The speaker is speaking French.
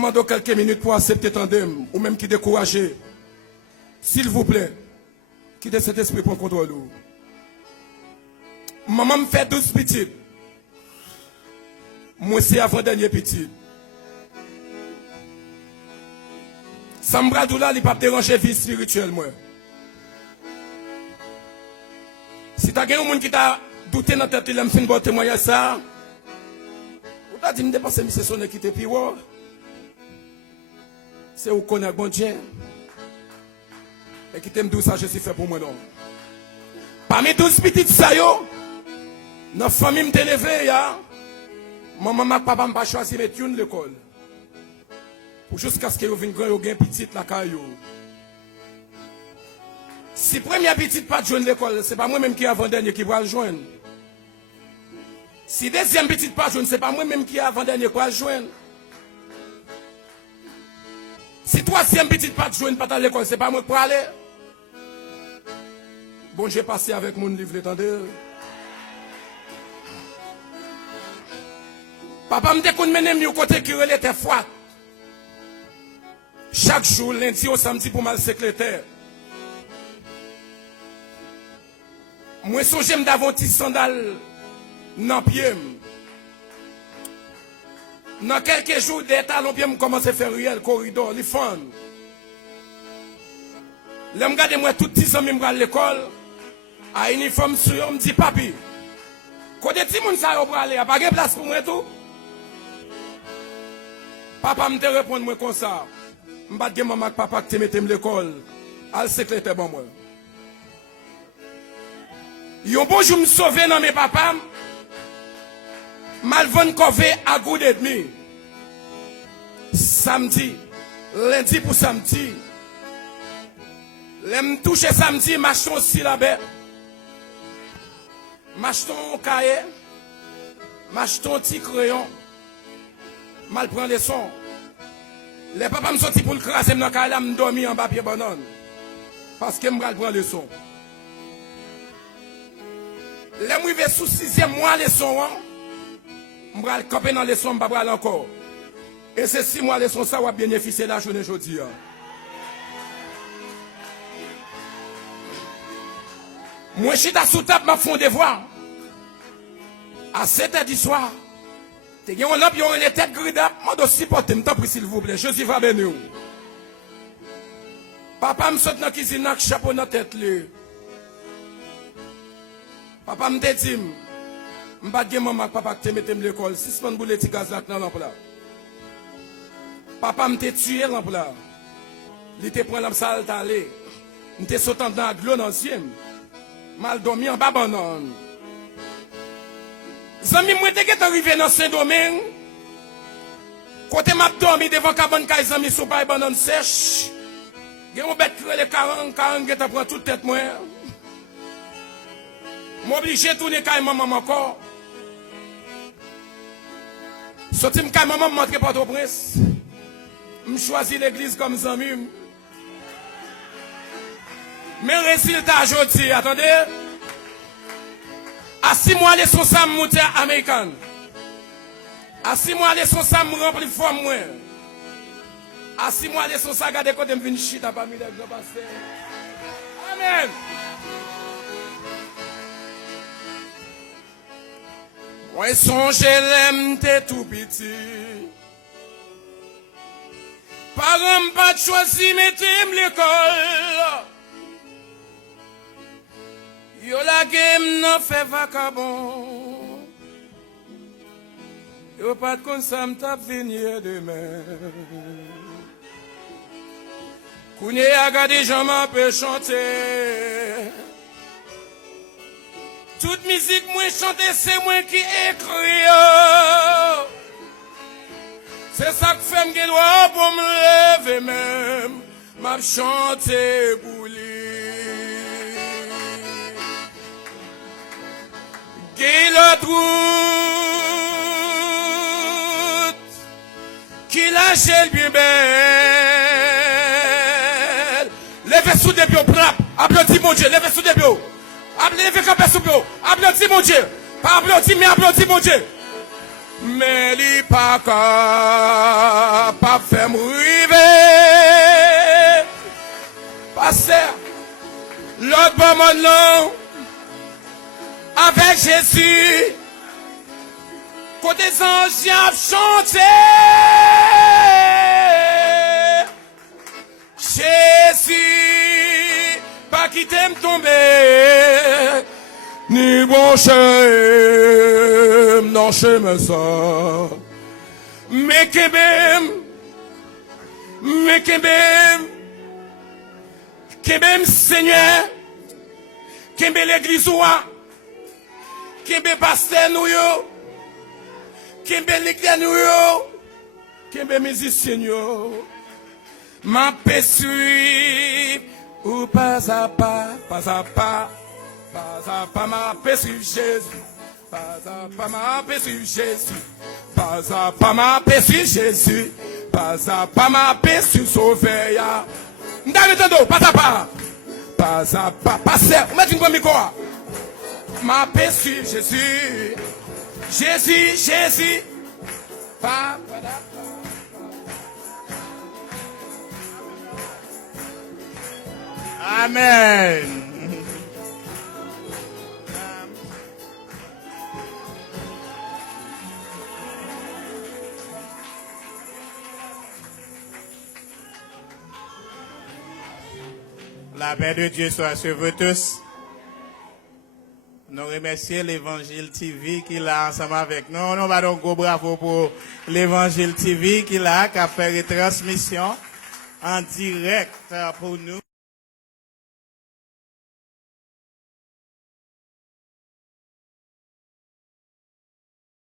demande quelques minutes pour accepter tandem, ou même qui décourager. S'il vous plaît, quittez cet esprit pour contrôle. Maman me fait 12 petites. Moi, c'est avant-dernier petit. Sambra Doula, il ne peut pas déranger la vie spirituelle, moi. Si tu as quelqu'un qui t'a douté dans ta tête, il me fait un bon témoignage ça. Ou t'as dit, je dépense, c'est son qui t'est pire. C'est où qu'on a bon Dieu. Et qui t'aime d'où ça, je suis fait pour moi, non. Parmi 12 petites ça, yo, notre famille m'a élevé, ya. Maman et papa m'ont pas choisi de mettre une l'école. Pour jusqu'à ce que vous veniez grand, vous avez petite la caillou. Si première petite pas de joindre l'école, ce n'est pas moi-même qui avant-dernier qui va le joindre. Si deuxième petite pas de joindre, ce n'est pas moi-même qui avant-dernier qui va le joindre. Si troisième petite pas de joindre pas dans l'école, ce n'est pas moi qui vais aller. Bon, j'ai passé avec mon livre, l'étendue. Papa me dit qu'on mène au côté qui relève tes froides. Chaque jour, lundi au samedi pour mal secrétaire. Moi, j'aime d'avoir des sandales dans le pied. Dans quelques jours, des talons pieds, je commence à faire le corridor, les fans. Là, je regarde moi tout petit ans, je à l'école, à uniforme sur, je me dis, papi, quand des petits gens sont aller, il n'y a pas de place pour moi tout. Papa me répond moi comme ça. Je ne vais pas maman papa qui te mette à l'école. Al secrétaire bon moi. Yon bonjour me sauver dans mes papas. Malvon Kové à good et demi. Samedi, lundi pour samedi. L'aime toucher samedi, m'achète aussi la bête. M'achète un cahier. M'achète un petit crayon. Mal prend les sons. Les papas me sorti pour le crasser dans le cahier, me dormi en papier banane. Parce que me prend les sons. Les mouillés sous 6e mois les sons. Je vais camper dans les sons, je vais encore. Et c'est 6 mois les sons, ça va bénéficier la journée aujourd'hui. Moi, je suis dans sous table, je fais un devoir. À 7h du soir, tu as un lampe, tu as les têtes grises, je dois supporter, je t'en prie s'il vous plaît, Jésus va bénir. Papa me saute dans la cuisine avec chapeau dans la tête. Papa me dit, je ne vais pas dire maman papa qui te mette à l'école, si c'est pas un petit gaz dans l'emploi. Papa me tué l'emploi. Il te prend l'emploi, il allé. Il te sauté dans la glone ancienne. Mal dormi en bas banane. Zami moi te get arrivé dans Saint-Domingue. Côté m'a dormi devant cabane kay zami sou bay banane sèche. Gen on bête les 40 get prend toute tête moi. M'obligé tourner kay maman encore. Sorti m'kay maman monter Port-au-Prince. Me choisi l'église comme zami. Mais résultat aujourd'hui, attendez. À 6 mois, les sons ça me monter américain. À 6 mois, les sons ça me remplit forme moi. À 6 mois, les sons ça garder côté me venir chita parmi les grands pasteurs. Amen. Moi songe l'aime t'es tout petit. Parents pas choisi mettre l'école. Yo la game non fait vacabon. Yo pas de kon ça m'tap venir demain. Kounye a gade j'en m'appelle chanter. Toute musique moi chanter c'est moi qui écris. C'est ça que fait m'gè droit pour me lever même. M'a chanter pour lui. Qui l'autre route, qui lâche le bien belle. Levez sous des pieds, applaudis mon Dieu, levez sous des pieds. Levez campé sous pieds, applaudis mon Dieu. Pas applaudis, mais applaudis mon Dieu. Mais li pas fait m'river. Pasteur, l'autre bon mon nom, avec Jésus, côté anges chanter. Jésus, pas quitter me tomber, ni brancher, non chemin ça. Mais Kebem Seigneur, Kembe l'église ouah, Kembe pasteur nous yo, Kembe l'église nous yo, Kembe musicien yo, ma paix suivre, ou pas à pas, ma paix suivre Jésus, pas à pas, ma paix suivre Jésus, pas à pas, ma paix suivre Jésus, pas à pas, ma paix suivre Sauveur. N'davez-vous pas à pas, pasteur, mettez une bonne micro. Ma paix suivre Jésus, Jésus, pas. Amen. La paix de Dieu soit sur vous tous. Nous remercions l'Évangile TV qui est là ensemble avec nous. Nous allons donc bravo pour l'Évangile TV qui est là, qui a fait une transmission en direct pour nous.